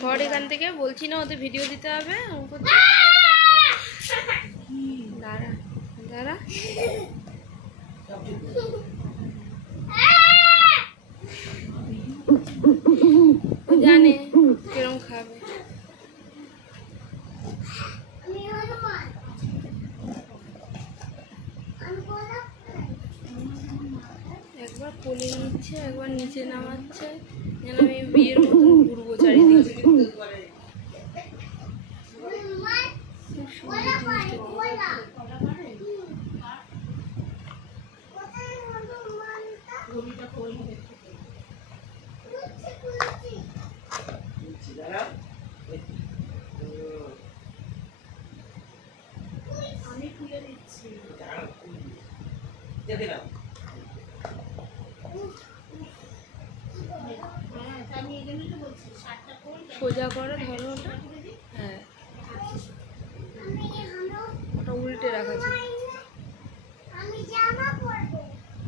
সর এখান থেকে, বলছি না ওদের ভিডিও দিতে হবে। দাঁড়া দাঁড়া, জানে কিরম খাবে। একবার কোলে নিচ্ছে, একবার নিচে নামাচ্ছে, যেন আমি বিয়ের মতন ঘুরবো চারিদিকে। আমি খুলে দিচ্ছি। সোজা করে ধরো ওটা।